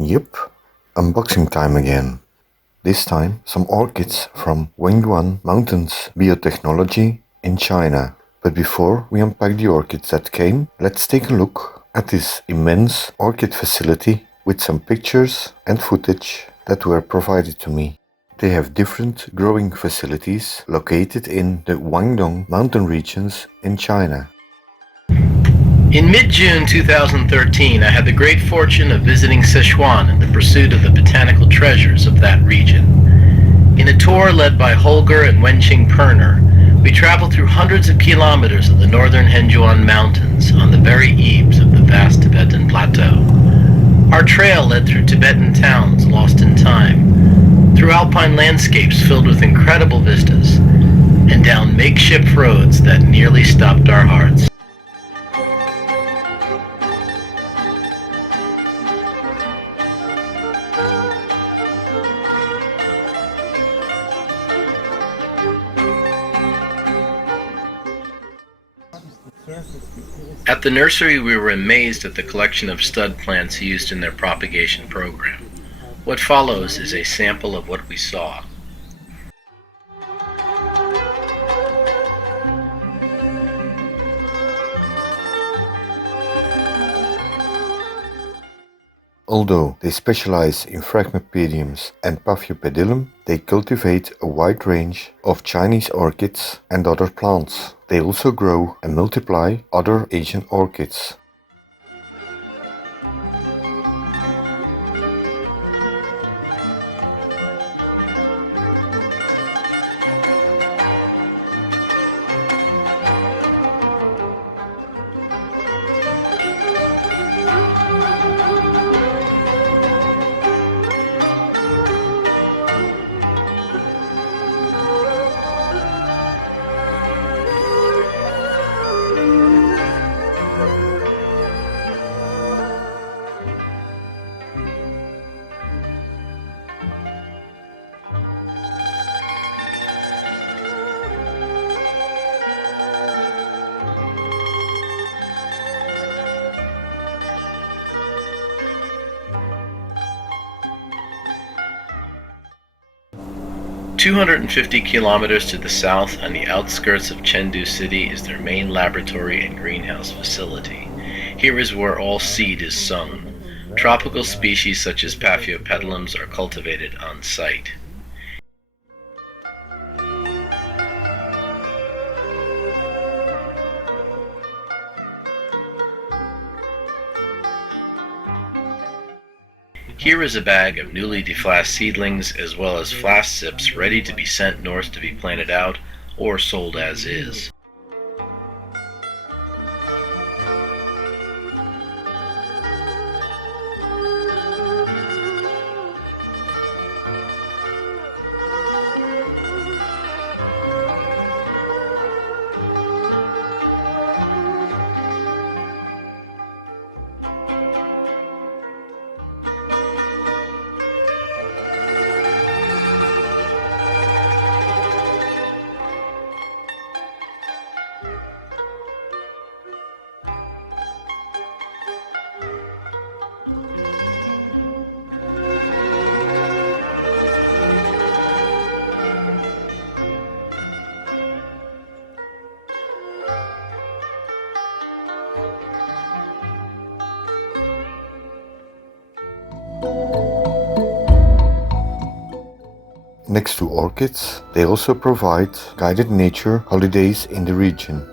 Yep, unboxing time again. This time some orchids from Hengduan Mountains Biotechnology in China. But before we unpack the orchids that came, let's take a look at this immense orchid facility with some pictures and footage that were provided to me. They have different growing facilities located in the Hengduan mountain regions in China. In mid-June 2013, I had the great fortune of visiting Sichuan in the pursuit of the botanical treasures of that region. In a tour led by Holger and Wenqing Perner, we traveled through hundreds of kilometers of the northern Hengduan Mountains on the very eaves of the vast Tibetan plateau. Our trail led through Tibetan towns lost in time, through alpine landscapes filled with incredible vistas, and down makeshift roads that nearly stopped our hearts. At the nursery, we were amazed at the collection of stud plants used in their propagation program. What follows is a sample of what we saw. Although they specialize in Paphiopedilums and Paphiopedilum, they cultivate a wide range of Chinese orchids and other plants. They also grow and multiply other Asian orchids. "250 kilometers to the south on the outskirts of Chengdu City is their main laboratory and greenhouse facility. Here is where all seed is sown. Tropical species such as Paphiopedilums are cultivated on site." Here is a bag of newly deflasked seedlings as well as flask sips ready to be sent north to be planted out or sold as is. Next to orchids, they also provide guided nature holidays in the region.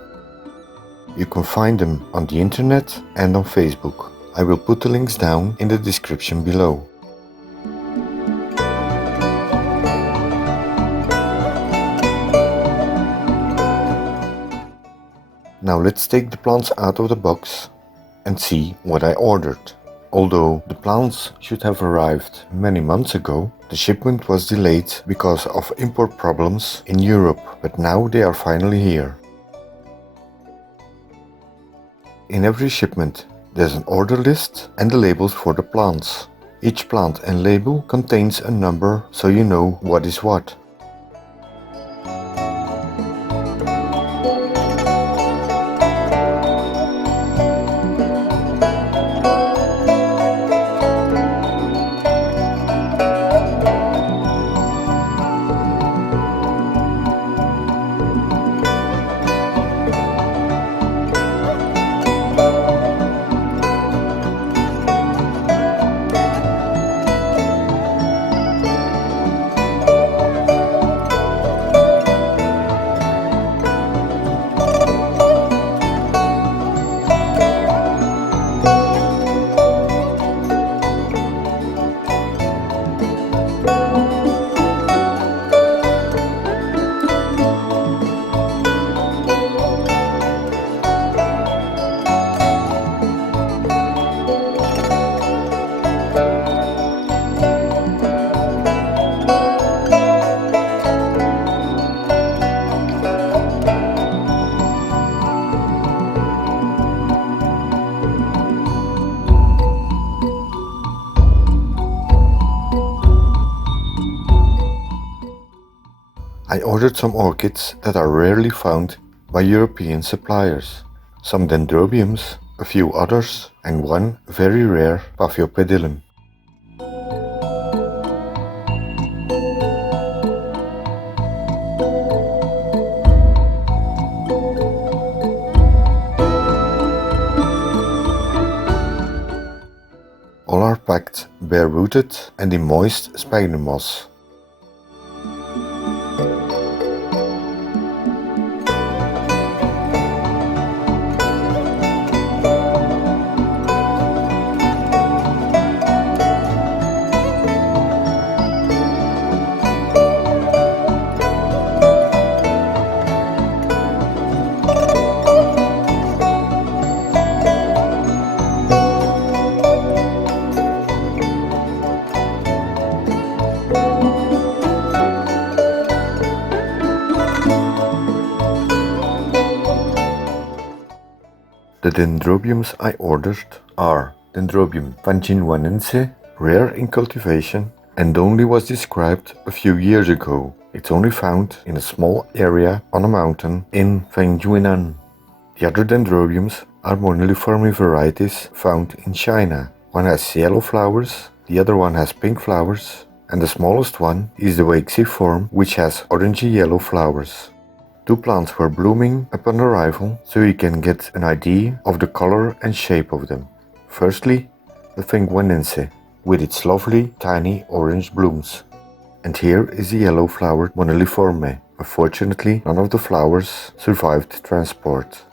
You can find them on the internet and on Facebook. I will put the links down in the description below. Now let's take the plants out of the box and see what I ordered. Although the plants should have arrived many months ago, the shipment was delayed because of import problems in Europe, but now they are finally here. In every shipment there's an order list and the labels for the plants. Each plant and label contains a number so you know what is what. I ordered some orchids that are rarely found by European suppliers, some Dendrobiums, a few others, and one very rare Paphiopedilum. All are packed bare-rooted and in moist sphagnum moss. The Dendrobiums I ordered are Dendrobium fanjingshanense, rare in cultivation and only was described a few years ago. It's only found in a small area on a mountain in Hengduan. The other Dendrobiums are moniliforme varieties found in China. One has yellow flowers, the other one has pink flowers, and the smallest one is the Weixi form, which has orangey yellow flowers. Two plants were blooming upon arrival, so you can get an idea of the color and shape of them. Firstly, the fanjingshanense, with its lovely tiny orange blooms. And here is the yellow flowered moniliforme. Unfortunately, none of the flowers survived transport.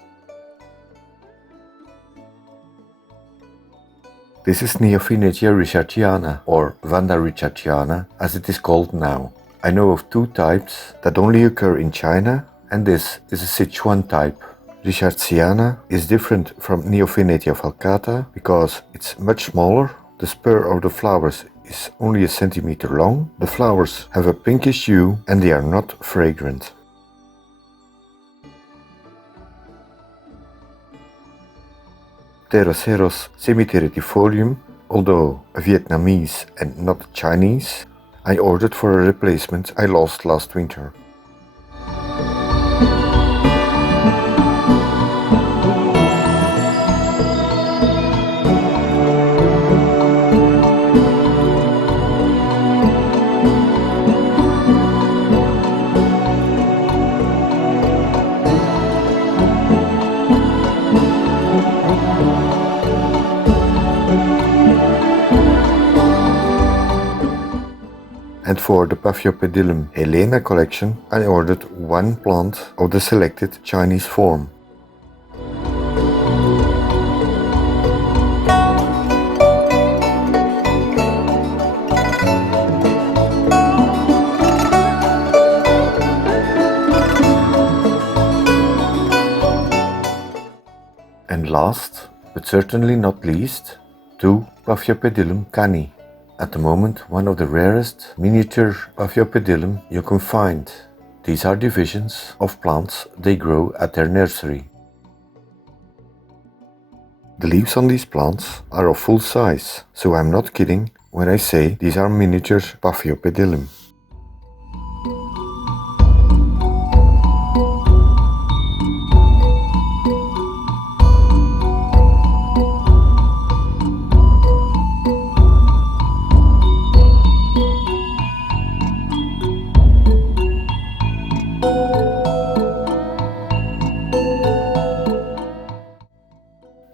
This is Neofinetia richardsiana, or Vanda richardsiana as it is called now. I know of two types that only occur in China, and this is a Sichuan type. Richardsiana is different from Neofinetia falcata because it's much smaller. The spur of the flowers is only a centimeter long. The flowers have a pinkish hue and they are not fragrant. Pteroceras semitertifolium, although a Vietnamese and not Chinese, I ordered for a replacement I lost last winter. And for the Paphiopedilum helenae collection, I ordered one plant of the selected Chinese form. And last, but certainly not least, two Paphiopedilum canhii. At the moment, one of the rarest miniature Paphiopedilum you can find. These are divisions of plants they grow at their nursery. The leaves on these plants are of full size, so I'm not kidding when I say these are miniature Paphiopedilum.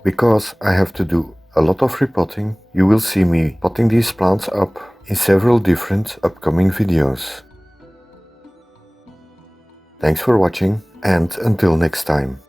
Because I have to do a lot of repotting, you will see me potting these plants up in several different upcoming videos. Thanks for watching and until next time.